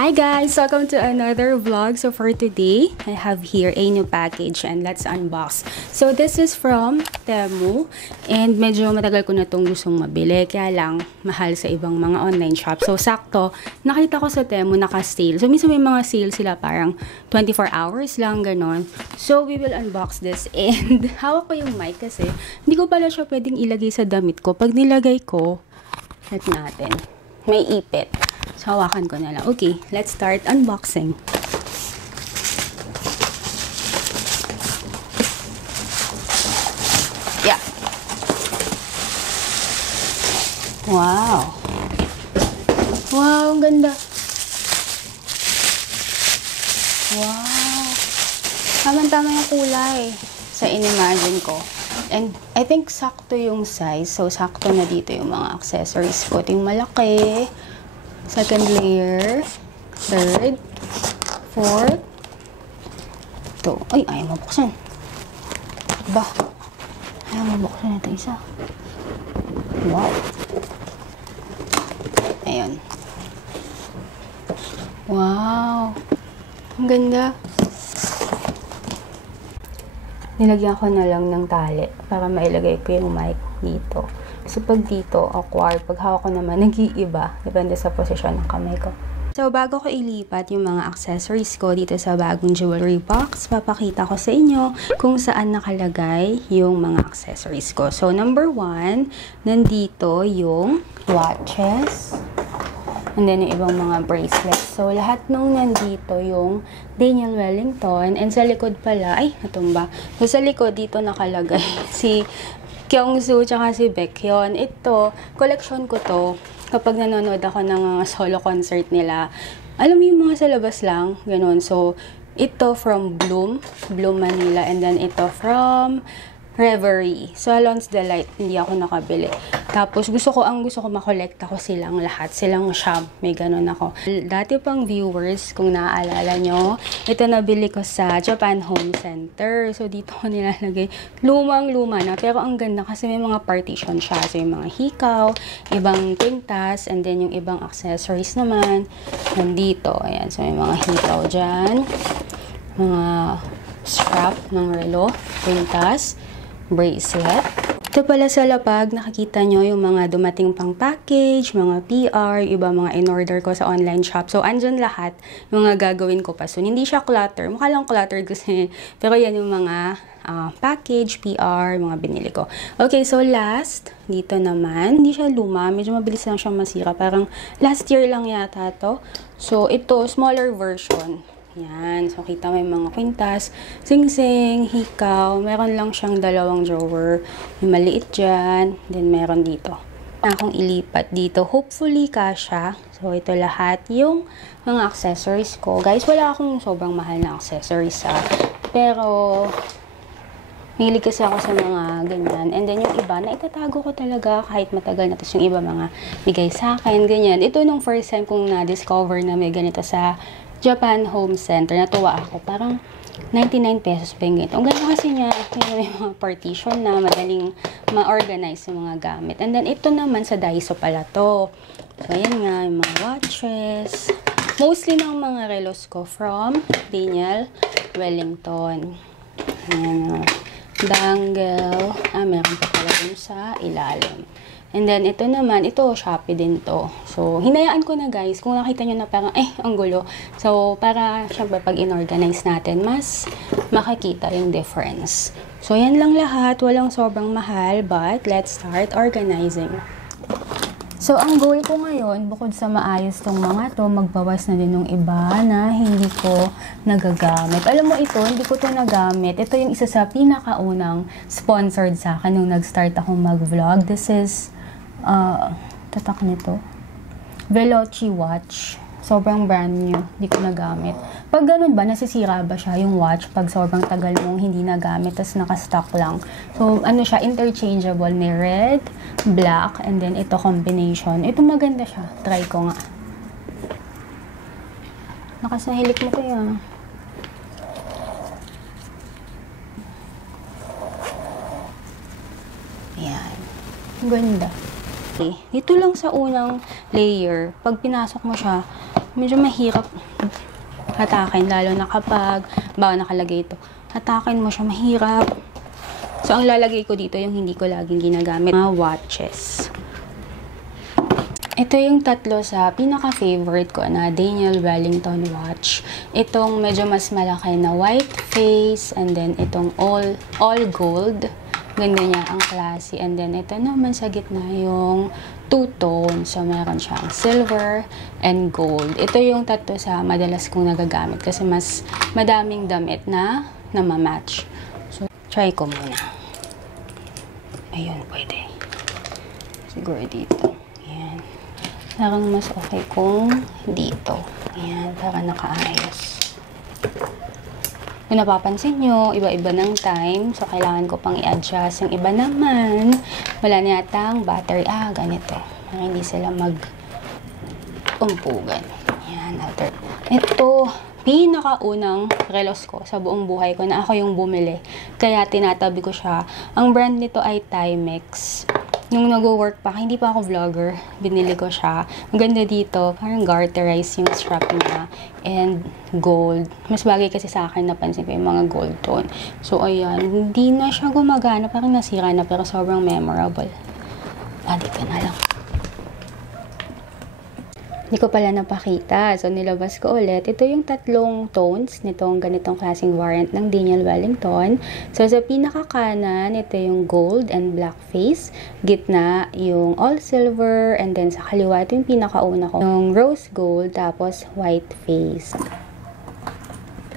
Hi guys! Welcome to another vlog. So for today, I have here a new package and let's unbox. So this is from Temu and medyo matagal ko na itong gustong mabili. Kaya lang, mahal sa ibang mga online shop. So sakto, nakita ko sa Temu naka-sale. So minsan may mga sale sila parang 24 hours lang, ganon. So we will unbox this and hawak ko yung mic kasi hindi ko pala siya pwedeng ilagay sa damit ko. Pag nilagay ko, let natin, may ipit. So, hawakan ko na lang. Okay, let's start unboxing. Yeah. Wow. Wow, ang ganda. Wow. Tama-tama yung kulay sa in-imagine ko. And I think sakto yung size. So, sakto na dito yung mga accessories ko. Ito yung malaki. Second layer, third, fourth, ito. Ay, ayaw mabuksan. Ba? Ayaw mabuksan ito isa. Wow. Ayun. Wow. Ang ganda. Nilagyan ko na lang ng tali para mailagay ko yung mic dito. So, pag dito, awkward. Pag hawak ko naman, nag-iiba. Depende sa posisyon ng kamay ko. So, bago ko ilipat yung mga accessories ko dito sa bagong jewelry box, papakita ko sa inyo kung saan nakalagay yung mga accessories ko. So, number 1, nandito yung watches. And then, yung ibang mga bracelets. So, lahat nung nandito yung Daniel Wellington. And sa likod pala, ay, natumba. So, sa likod dito nakalagay si Kyungsu tsaka si Baekhyun. Ito, collection ko to. Kapag nanonood ako ng solo concert nila, alam mo yung mga sa labas lang, ganun. So, ito from Bloom Manila. And then, ito from Reverie. So, Alon's Delight, hindi ako nakabili. Tapos, gusto ko makolekta ko silang lahat. Silang shop. May ganun ako. Dati pang viewers, kung naaalala nyo, ito nabili ko sa Japan Home Center. So, dito ko nilalagay. Lumang-luma na. Pero ang ganda kasi may mga partition siya. So, yung mga hikaw, ibang kwintas, and then yung ibang accessories naman. Nandito. Ayan. So, may mga hikaw dyan. Mga strap ng relo. Kwintas. Bracelet. Ito pala sa lapag, nakikita nyo yung mga dumating pang package, mga PR, iba mga in-order ko sa online shop. So, andyan lahat yung mga gagawin ko pa. So, hindi siya clutter. Mukha lang cluttered kasi. Pero yan yung mga package, PR, mga binili ko. Okay, so last, dito naman, hindi siya luma. Medyo mabilis lang siyang masira. Parang last year lang yata to. So, ito, smaller version. Yan. So, kita may mga kwintas, sing-sing, hikaw. Meron lang siyang dalawang drawer. May maliit dyan. Then, meron dito. Akong ilipat dito. Hopefully, kasha. So, ito lahat yung mga accessories ko. Guys, wala akong sobrang mahal na accessories, pero, mahilig kasi ako sa mga ganyan. And then, yung iba, na itatago ko talaga kahit matagal na. Tapos yung iba, mga bigay sa akin, ganyan. Ito nung first time kong na-discover na may ganito sa Japan Home Center. Natuwa ako. Parang 99 pesos pa yung ganito. Ang ganda kasi niya, may mga partition na madaling ma-organize yung mga gamit. And then, ito naman sa Daiso pala to. So, ayan nga, yung mga watches. Mostly ng mga relos ko from Daniel Wellington. Ayan, dangle. Meron pa pala dun sa ilalim. And then, ito naman, ito, Shopee din to. So, hinayaan ko na guys, kung nakita nyo na parang, ang gulo. So, para, syempre, pag in-organize natin, mas makikita yung difference. So, yan lang lahat. Walang sobrang mahal, but let's start organizing. So, ang goal ko ngayon, bukod sa maayos tong mga to, magbawas na din ng iba na hindi ko nagagamit. Alam mo ito, hindi ko to nagamit. Ito yung isa sa pinakaunang sponsored sa akin nung nag-start akong mag-vlog. This is, tatak nito, Veloci watch. Sobrang brand new. Hindi ko nagamit. Pag ganun ba, nasisira ba siya yung watch pag sobrang tagal mong hindi nagamit tapos nakastock lang? So, ano siya, interchangeable. May red, black, and then ito combination. Ito maganda siya. Try ko nga. Nakasahilik mo ko yan. Ayan. Ganda. Dito lang sa unang layer, pag pinasok mo siya, medyo mahirap hatakin, lalo na kapag bawa nakalagay ito. Hatakin mo siya, mahirap. So, ang lalagay ko dito yung hindi ko laging ginagamit, mga watches. Ito yung tatlo sa pinaka-favorite ko na Daniel Wellington watch. Itong medyo mas malaki na white face, and then itong all gold. Ganda niya, ang classy. And then ito naman sa gitna yung two-tone. So, meron siyang silver and gold. Ito yung tatlo sa madalas kong nagagamit kasi mas madaming damit na namamatch. So, try ko muna. Ayun, pwede. Siguro dito. Ayan. Parang mas okay kung dito. Ayan, para nakaayos. Kung napapansin nyo, iba-iba ng time. So, kailangan ko pang i-adjust. Yung iba naman, wala na yatang battery. Ganito. Para hindi sila mag-umpugan. Ayan, alter. Ito, pinakaunang relos ko sa buong buhay ko na ako yung bumili. Kaya tinatabi ko siya. Ang brand nito ay Timex. Nung nag-work pa, hindi pa ako vlogger, binili ko siya. Ang ganda dito, parang garterized yung strap niya. And gold. Mas bagay kasi sa akin, napansin ko yung mga gold tone. So, ayan, hindi na siya gumagana. Parang nasira na, pero sobrang memorable. Dito na lang. Hindi ko pala napakita. So, nilabas ko ulit. Ito yung tatlong tones nitong ganitong klaseng variant ng Daniel Wellington. So, sa pinakakanan, ito yung gold and black face. Gitna, yung all silver. And then, sa kaliwa, ito yung pinakauna ko. Yung rose gold, tapos white face.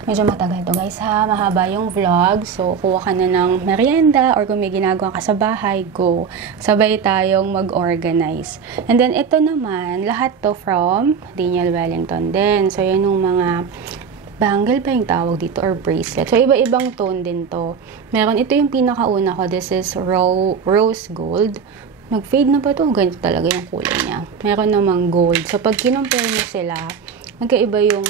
Medyo matagal to guys ha, mahaba yung vlog. So, kuha ka na ng merienda or kung may ginagawa ka sa bahay, go. Sabay tayong mag-organize. And then, ito naman, lahat to from Daniel Wellington din. So, yan yung mga bangle ba yung tawag dito or bracelet. So, iba-ibang tone din to. Meron, ito yung pinakauna ko. This is rose gold. Nag-fade na ba to? Ganito talaga yung kulay niya. Meron namang gold. So, pag kinumpare mo sila, magkaiba yung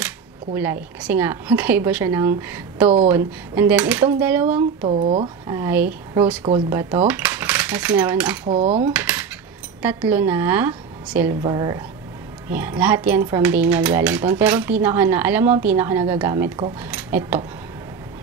kulay. Kasi nga, magkaiba siya ng tone. And then, itong dalawang to ay rose gold ba to? Tapos, meron akong tatlo na silver. Yan. Lahat yan from Daniel Wellington. Pero, alam mo, ang pinaka nagagamit ko, ito.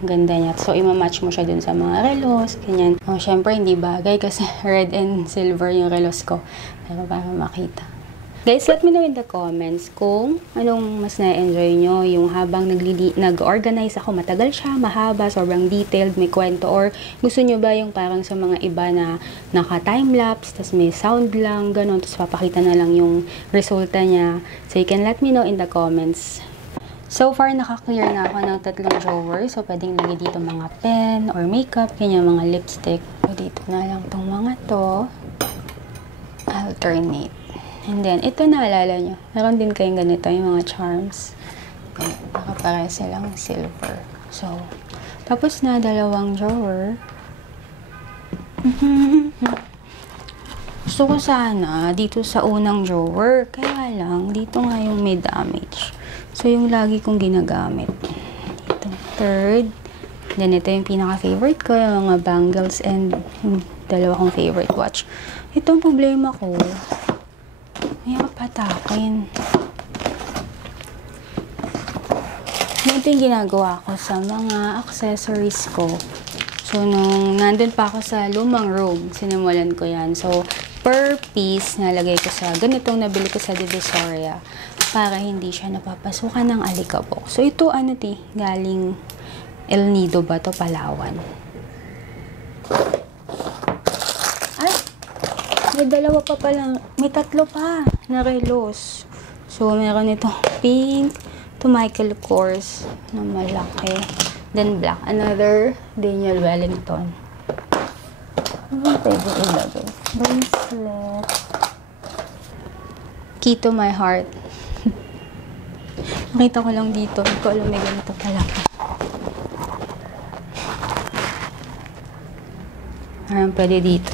Ganda niya. So, imamatch mo siya dun sa mga relos, ganyan. Syempre, hindi bagay kasi red and silver yung relos ko. Pero, para makita. Guys, let me know in the comments kung anong mas na-enjoy nyo. Yung habang nag-organize ako, matagal siya, mahaba, sobrang detailed, may kwento. Or gusto nyo ba yung parang sa mga iba na naka-timelapse, tas may sound lang, ganun. Tapos papakita na lang yung resulta niya. So you can let me know in the comments. So far, naka-clear na ako ng tatlong drawers. So pwedeng lagay dito mga pen or makeup, kanya mga lipstick. So dito na lang tong mga to. Alternate. And then, ito naalala nyo. Meron din kayong ganito, yung mga charms. Nakapare silang silver. So, tapos na, dalawang drawer. Gusto ko sana dito sa unang drawer. Kaya lang, dito nga yung may damage. So, yung lagi kong ginagamit. Dito, third. Then, ito yung pinaka-favorite ko, yung mga bangles and yung dalawa kong favorite watch. Itong problema ko, mahirap patakin. Ito yung ginagawa ko sa mga accessories ko. So, nung nandun pa ako sa lumang room, sinimulan ko yan. So, per piece, nalagay ko sa ganitong nabili ko sa Divisoria para hindi siya napapasukan ng alikabok. So, ito galing El Nido ba to, Palawan. May dalawa pa pala. May tatlo pa na relos. So, meron itong pink to Michael Kors na malaki. Then, black. Another Daniel Wellington. Ano pwede ilagay? Bracelet. Key to my heart. Nakita ko lang dito. Hindi ko alam may ganito pala. Parang pwede dito.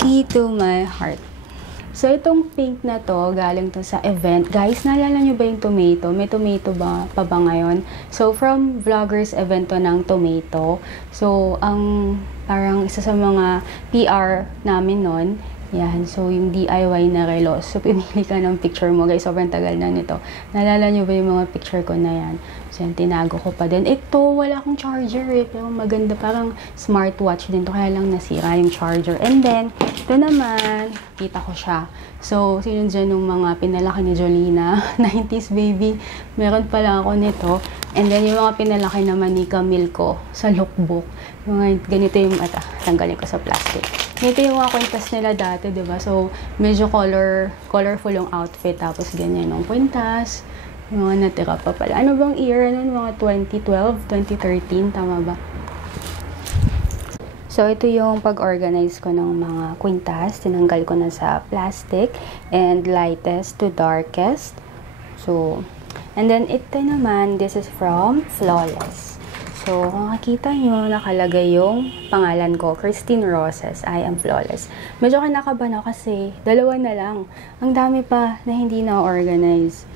Key to my heart. So, itong pink na to, galing to sa event. Guys, naalala nyo ba yung tomato? May tomato ba pa ba ngayon? So, from vloggers event to ng tomato. So, ang parang isa sa mga PR namin nun Yan. So, yung DIY na relo. So, pumili ka ng picture mo. Guys, sobrang tagal na nito. Naalala nyo ba yung mga picture ko na yan? So, yan, tinago ko pa din. Ito, wala akong charger eh. Pero maganda. Parang smartwatch din to. Kaya lang nasira yung charger. And then, ito naman, kita ko siya. So, sino dyan yung mga pinalaki ni Jolina? 90s baby. Meron pala ako nito. And then, yung mga pinalaki naman ni Camille ko sa lookbook. Yung ganito yung, tanggalin ko sa plastic. Ito yung mga kwintas nila dati, diba? So, medyo colorful yung outfit. Tapos, ganyan yung kwintas. Yung mga natira pa pala. Ano bang year? Ano, mga 2012, 2013, tama ba? So, ito yung pag-organize ko ng mga kwintas. Tinanggal ko na sa plastic. And lightest to darkest. So, and then, ito naman, this is from Flawless. So, kung makikita nyo, nakalagay yung pangalan ko, Christine Roses, I am Flawless. Medyo kinakabahan ako kasi dalawa na lang. Ang dami pa na hindi na-organize.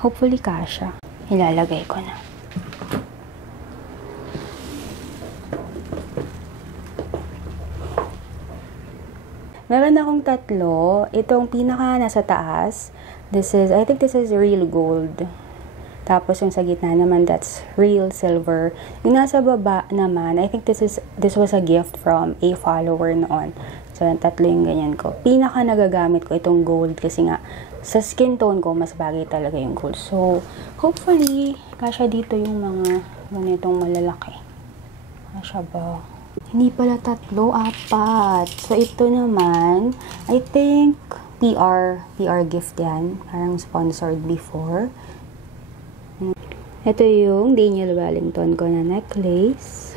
Hopefully, kasha. Ilalagay ko na. Meron akong tatlo. Itong pinaka nasa taas, I think this is real gold. Tapos yung sa gitna naman, that's real silver. Yung nasa baba naman, I think this was a gift from a follower noon. So, yung tatlo yung ganyan ko. Pinaka nagagamit ko itong gold kasi nga, sa skin tone ko, mas bagay talaga yung gold. So, hopefully, kasya dito yung mga ganitong malalaki. Kasya ba? Hindi pala tatlo, apat. So, ito naman, I think, PR gift yan. Parang sponsored before. Ito yung Daniel Wellington ko na necklace.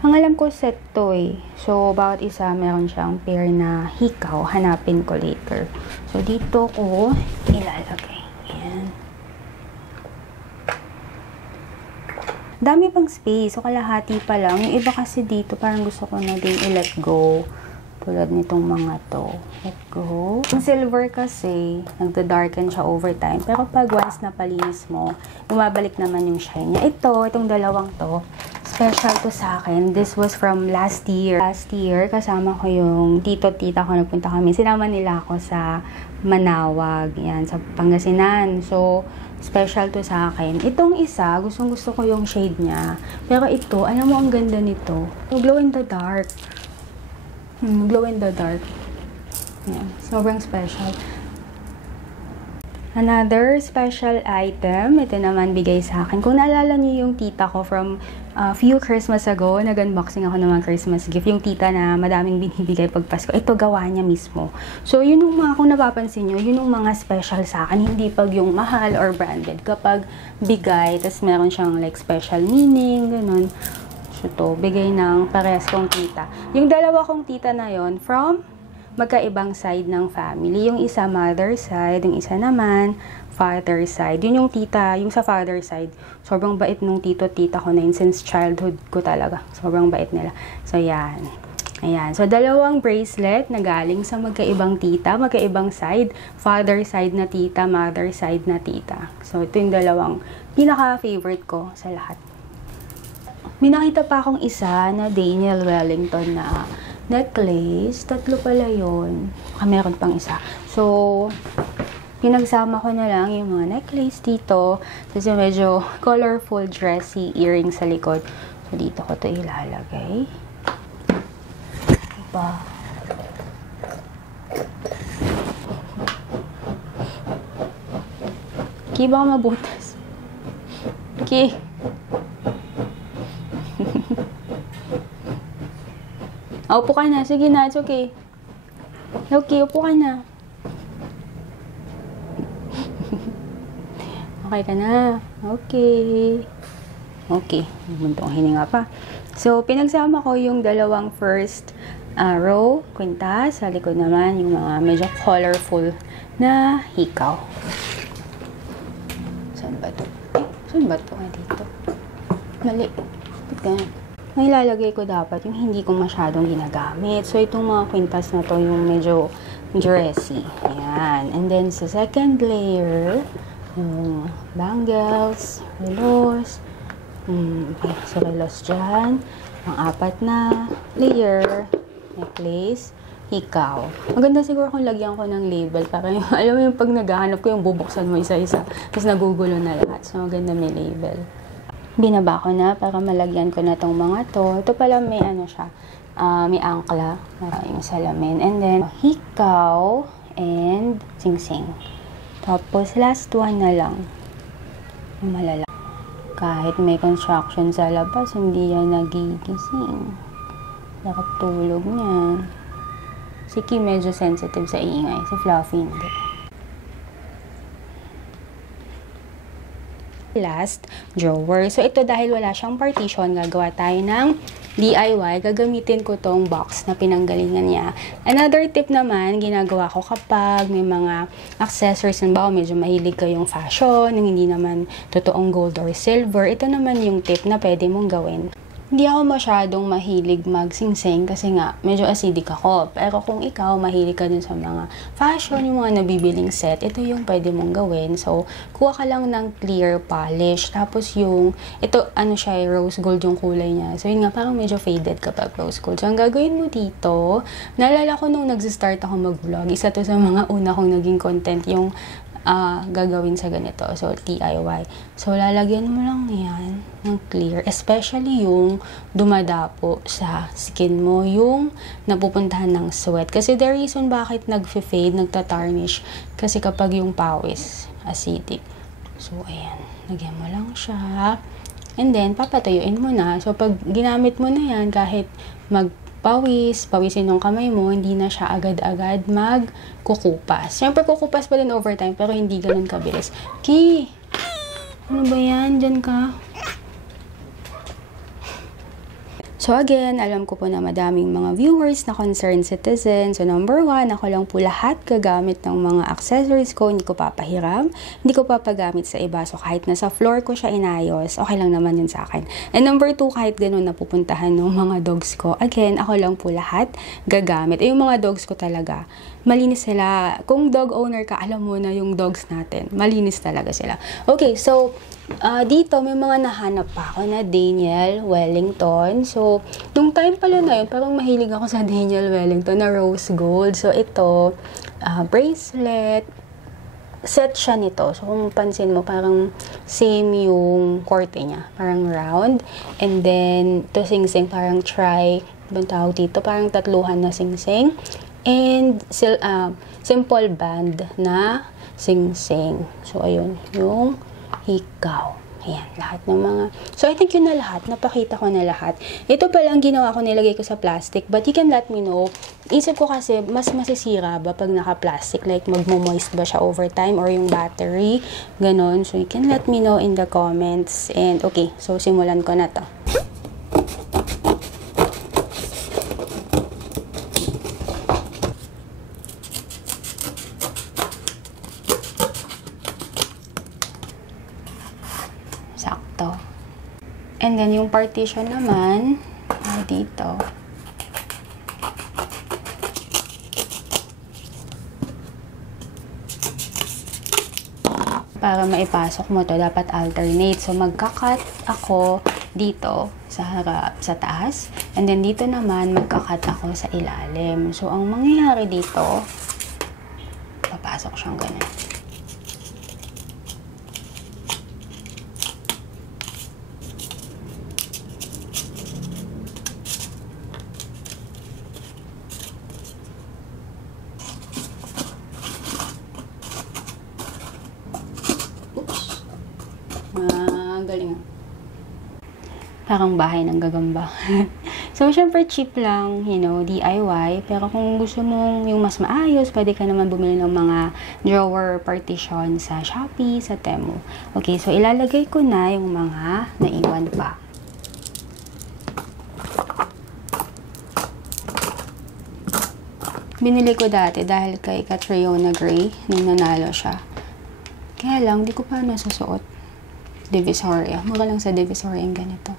Ang alam ko set to eh. So, bawat isa meron siyang pair na hikaw. Hanapin ko later. So, dito ko ilalagay. Ayan. Dami pang space. So, kalahati pa lang. Yung iba kasi dito, parang gusto ko na din i-let go. Tulad nitong mga to. Let go. Yung silver kasi, nagda-darken siya over time. Pero pag once na palinis mo, bumabalik naman yung shine niya. Itong dalawang to, special to sa akin. This was from last year. Last year, kasama ko yung tito-tita ko. Nagpunta kami. Sinama nila ako sa Manawag. Yan, sa Pangasinan. So, special to sa akin. Itong isa, gustong-gusto ko yung shade niya. Pero ito, alam mo ang ganda nito. Glow in the dark. Glow in the dark. Yeah, sobrang special. Another special item, ito naman bigay sa akin. Kung naalala niyo yung tita ko from a few Christmas ago, nag-unboxing ako ng mga Christmas gift. Yung tita na madaming binibigay pag Pasko, ito gawa niya mismo. So, yun yung mga, kung napapansin nyo, yun yung mga special sa akin. Hindi pag yung mahal or branded. Kapag bigay, tas meron siyang like special meaning, ganun. So, to, bigay ng parehas kong tita. Yung dalawa kong tita na yon from magkaibang side ng family. Yung isa mother side, yung isa naman father side. Yun yung tita, yung sa father side. Sobrang bait nung tito-tita ko na yun since childhood ko talaga. Sobrang bait nila. So, yan. Ayan. So, dalawang bracelet na galing sa magkaibang tita, magkaibang side. Father side na tita, mother side na tita. So, ito yung dalawang pinaka-favorite ko sa lahat. May nakita pa akong isa na Daniel Wellington na necklace. Tatlo pala yun. Meron pang isa. So, pinagsama ko na lang yung mga necklace dito. Kasi medyo colorful, dressy earrings sa likod. So, dito ko ito ilalagay. Diba? Ki, baka mabutas. Ki. Upo ka na. Sige na. It's okay. Okay, upo ka na. Okay ka na. Okay. Okay. Muntong hininga pa. So, pinagsama ko yung dalawang first row, kwintas. Sa likod naman, yung mga medyo colorful na hikaw. Saan ba ito? Saan ba ito? Dito. Mali. Ba't ganyan? May ilalagay ko dapat yung hindi ko masyadong ginagamit. So, itong mga kwintas na to yung medyo dressy. Ayan. And then, sa second layer, yung bangles, relos. So, relos dyan. Ang apat na layer, necklace. Hikaw. Maganda siguro kung lagyan ko ng label para yung, alam mo yung pag naghahanap ko yung bubuksan mo isa-isa tapos nagugulo na lahat. So, maganda may label. Binaba ko na para malagyan ko na tong mga to. Ito pala may ano siya, may angkla, yung salamin. And then, hikaw and sing-sing. Tapos, last one na lang. Yung malala. Kahit may construction sa labas, hindi yan nagigising. Nakatulog niyan. Si Kim medyo sensitive sa iingay. Si Fluffy hindi. Last, drawer. So, ito dahil wala siyang partition, gagawa tayo ng DIY. Gagamitin ko tong box na pinanggalingan niya. Another tip naman, ginagawa ko kapag may mga accessories, ba medyo mahilig kayong fashion, yung hindi naman totoong gold or silver. Ito naman yung tip na pwede mong gawin. Hindi ako masyadong mahilig magsingsing kasi nga medyo acidic ako. Pero kung ikaw mahilig ka dun sa mga fashion, yung mga nabibiling set, ito yung pwede mong gawin. So, kuha ka lang ng clear polish. Tapos yung, ito ano siya, rose gold yung kulay niya. So, yun nga, parang medyo faded kapag rose gold. So, ang gagawin mo dito, naalala ko nung nag-start ako mag-vlog, isa to sa mga una kong naging content yung gagawin sa ganito. So, DIY. So, lalagyan mo lang yan ng clear. Especially yung dumadapo sa skin mo. Yung napupuntahan ng sweat. Kasi the reason bakit nag-fade, nagtatarnish. Kasi kapag yung pawis, acidic. So, ayan. Lagyan mo lang siya. And then, papatuyuin mo na. So, pag ginamit mo na yan, kahit pawisin ng kamay mo, hindi na siya agad-agad magkukupas. Siyempre, kukupas pa din over time, pero hindi ganun kabilis. Ki! Ano ba yan? Diyan ka? So again, alam ko po na madaming mga viewers na concerned citizen. So number 1, ako lang po lahat gagamit ng mga accessories ko. Hindi ko papahiram. Hindi ko papagamit sa iba. So kahit nasa floor ko siya inayos, okay lang naman yun sa akin. And number 2, kahit ganun napupuntahan ng mga dogs ko. Again, ako lang po lahat gagamit. Yung mga dogs ko talaga, malinis sila. Kung dog owner ka, alam mo na yung dogs natin. Malinis talaga sila. Okay, so dito may mga nahanap pa ako na Daniel Wellington. So, nung time pala na yun, parang mahilig ako sa Daniel Wellington na rose gold. So, ito, bracelet, set siya nito. So, kung pansin mo, parang same yung korte niya. Parang round. And then, ito sing-sing, parang ibang tawag dito, parang tatluhan na sing-sing. And, simple band na sing-sing. So, ayun, yung hikaw. Ayan, lahat ng mga... So, I think yun na lahat. Napakita ko na lahat. Ito pala ang ginawa ko, nilagay ko sa plastic. But you can let me know. Isip ko kasi, mas masisira ba pag naka-plastic? Like, magmo-moist ba siya over time? Or yung battery? Ganon. So, you can let me know in the comments. And, okay. So, simulan ko na to. Sakto. And then, yung partition naman, dito. Para maipasok mo to, dapat alternate. So, magkakat ako dito sa harap, sa taas. And then, dito naman, magkakat ako sa ilalim. So, ang mangyayari dito, papasok siyang ganun. Galing. Parang bahay ng gagamba. So, syempre cheap lang, you know, DIY. Pero kung gusto mong yung mas maayos, pwede ka naman bumili ng mga drawer partition sa Shopee, sa Temu. Okay, so ilalagay ko na yung mga naiwan pa. Binili ko dati dahil kay Catriona Gray nung nanalo siya. Kaya lang, di ko pa nasusuot. Divisoria. Mura lang sa Divisoria yung ganito.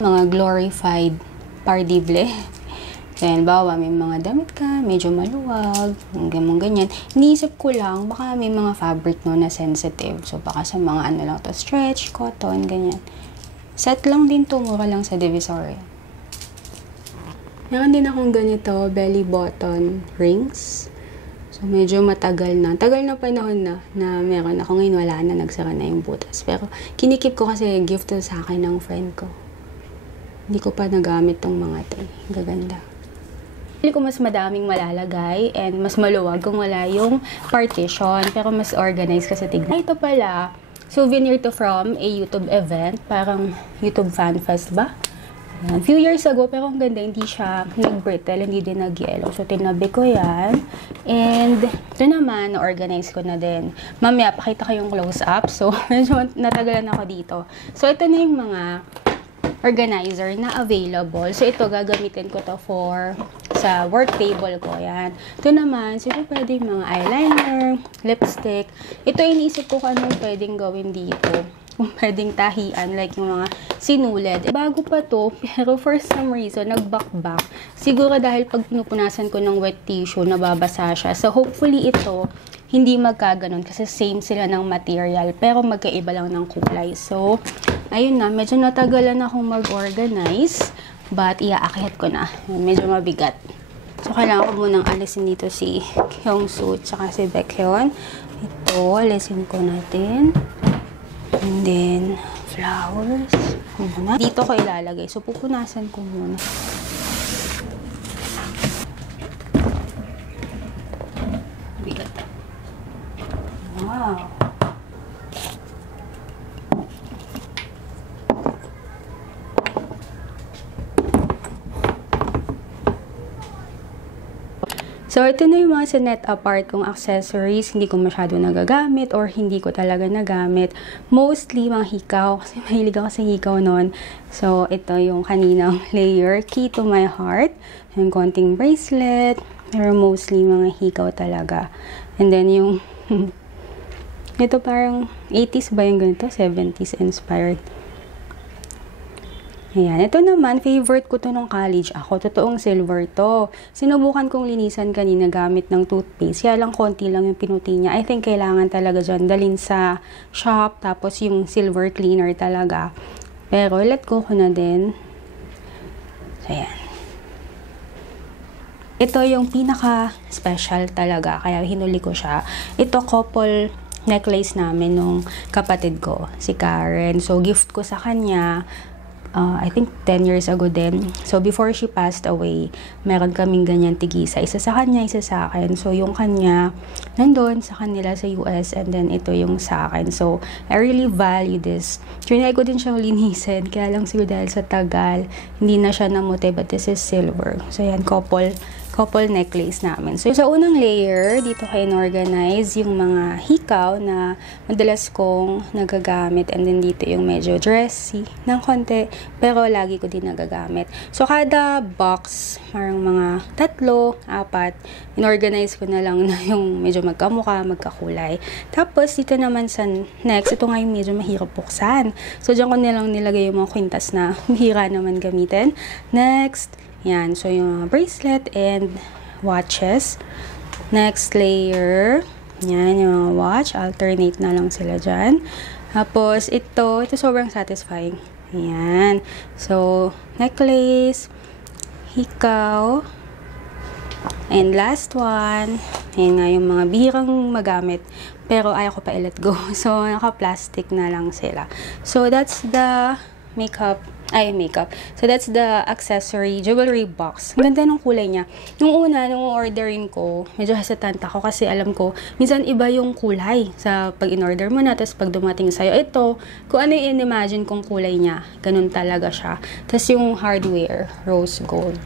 Mga glorified pardible. So, yan, bawa, may mga damit ka, medyo maluwag, ganyan. Iniisip ko lang, baka may mga fabric no na sensitive. So, baka sa mga ano lang to, stretch, cotton, ganyan. Set lang din to, mura lang sa Divisoria. Meron din akong ganito, belly button rings. So, medyo matagal na. Tagal na panahon na meron ako. Ngayon wala na, nagsara na yung butas. Pero, kinikip ko kasi gift to sa akin ng friend ko. Hindi ko pa nagamit tong mga to. Gaganda. Hindi ko mas madaming malalagay and mas maluwag kung wala yung partition. Pero mas organized kasi tignan. Ito pala, souvenir to from a YouTube event. Parang YouTube Fan Fest ba? A few years ago, pero ang ganda, hindi siya nag-brittle, hindi din nag-yellow. So, tinabi ko yan. And, ito naman, na-organize ko na din. Mamaya, pakita ko yung close-up. So, medyo natagalan ako dito. So, ito na yung mga organizer na available. So, ito, gagamitin ko to sa work table ko. Yan. Ito naman, siguro pwede yung mga eyeliner, lipstick. Ito, iniisip ko kung anong pwedeng gawin dito. Kung pwedeng tahian, like yung mga sinulid. Bago pa to, pero for some reason, nagbakbak. Siguro dahil pag pinupunasan ko ng wet tissue, nababasa siya. So, hopefully ito, hindi magkaganon kasi same sila ng material, pero magkaiba lang ng kulay. So, ayun na, medyo natagalan akong mag-organize, but iaakit ko na. Medyo mabigat. So, kailangan ko munang alisin dito si Kyungsu tsaka si Baekhyun. Ito, alisin ko natin. And then, flowers. Muna. Dito ko ilalagay. So, pupunasan ko muna. Bigat. Wow. So, ito na yung mga sinet apart kong accessories. Hindi ko masyado nagagamit or hindi ko talaga nagamit. Mostly, mga hikaw. Kasi mahilig ako sa hikaw nun. So, ito yung kaninang layer. Key to my heart. Yung konting bracelet. Pero mostly, mga hikaw talaga. And then, yung... ito parang 80s ba yung ganito? 70s inspired. Ayan. Ito naman, favorite ko to nung college ako. Totoong silver to. Sinubukan kong linisan kanina gamit ng toothpaste. Kaya lang konti lang yung pinuti niya. I think kailangan talaga dyan dalhin sa shop. Tapos yung silver cleaner talaga. Pero let go ko na din. So, ayan. Ito yung pinaka-special talaga. Kaya hinuli ko siya. Ito couple necklace namin nung kapatid ko, si Karen. So, gift ko sa kanya. I think 10 years ago din. So, before she passed away, meron kaming ganyan tigisa. Isa sa kanya, isa sa akin. So, yung kanya, nandun sa kanila sa US, and then ito yung sa akin. So, I really value this. Trinay ko din siyang linisin, kaya lang siguro dahil sa tagal, hindi na siya namuti, but this is silver. So, yan, couple necklace namin. So, sa unang layer, dito ko in-organize yung mga hikaw na madalas kong nagagamit. And then, dito yung medyo dressy ng konti, pero lagi ko din nagagamit. So, kada box, parang mga 3, 4, in-organize ko na lang na yung medyo magkamukha, magkakulay. Tapos, dito naman sa next, ito nga yung medyo mahirap buksan. So, dyan ko nilang nilagay yung mga kwintas na mahira naman gamitin. Next, yan. So, yung bracelet and watches. Next layer. Yan, yung mga watch. Alternate na lang sila dyan. Tapos, ito sobrang satisfying. Yan. So, necklace, hikaw, and last one. Yan nga yung mga bihirang magamit. Pero, ayaw ko pa i-let go. So, naka-plastic na lang sila. So, that's the makeup. So, that's the accessory jewelry box. Ang ganda ng kulay niya. Nung orderin ko, medyo hesitant ako kasi alam ko, minsan iba yung kulay sa pag in-order mo na, tapos pag dumating sa'yo. Ito, kung ano yung in-imagine kong kulay niya, ganun talaga siya. Tapos yung hardware, rose gold.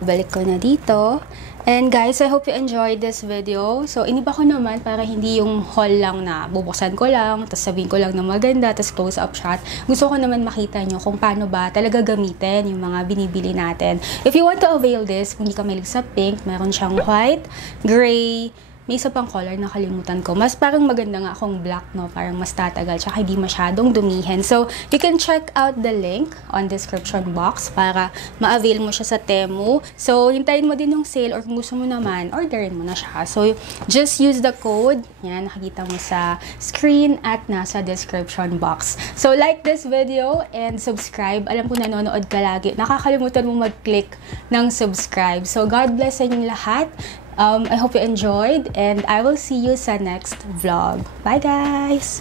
Balik ko na dito. And guys, I hope you enjoyed this video. So, iniba ko naman para hindi yung haul lang na bubuksan ko lang, tapos sabihin ko lang na maganda, tapos close-up shot. Gusto ko naman makita nyo kung paano ba talaga gamitin yung mga binibili natin. If you want to avail this, kung hindi ka mahilig sa pink, meron siyang white, gray, may isa pang color na kalimutan ko. Mas parang maganda nga akong black, no? Parang mas tatagal, tsaka hindi masyadong dumihin. So, you can check out the link on description box para ma-avail mo siya sa Temu. So, hintayin mo din yung sale or kung gusto mo naman, orderin mo na siya. So, just use the code. Yan, nakikita mo sa screen at nasa description box. So, like this video and subscribe. Alam ko nanonood ka lagi. Nakakalimutan mo mag-click ng subscribe. So, God bless sa inyong lahat. I hope you enjoyed and I will see you sa next vlog. Bye guys!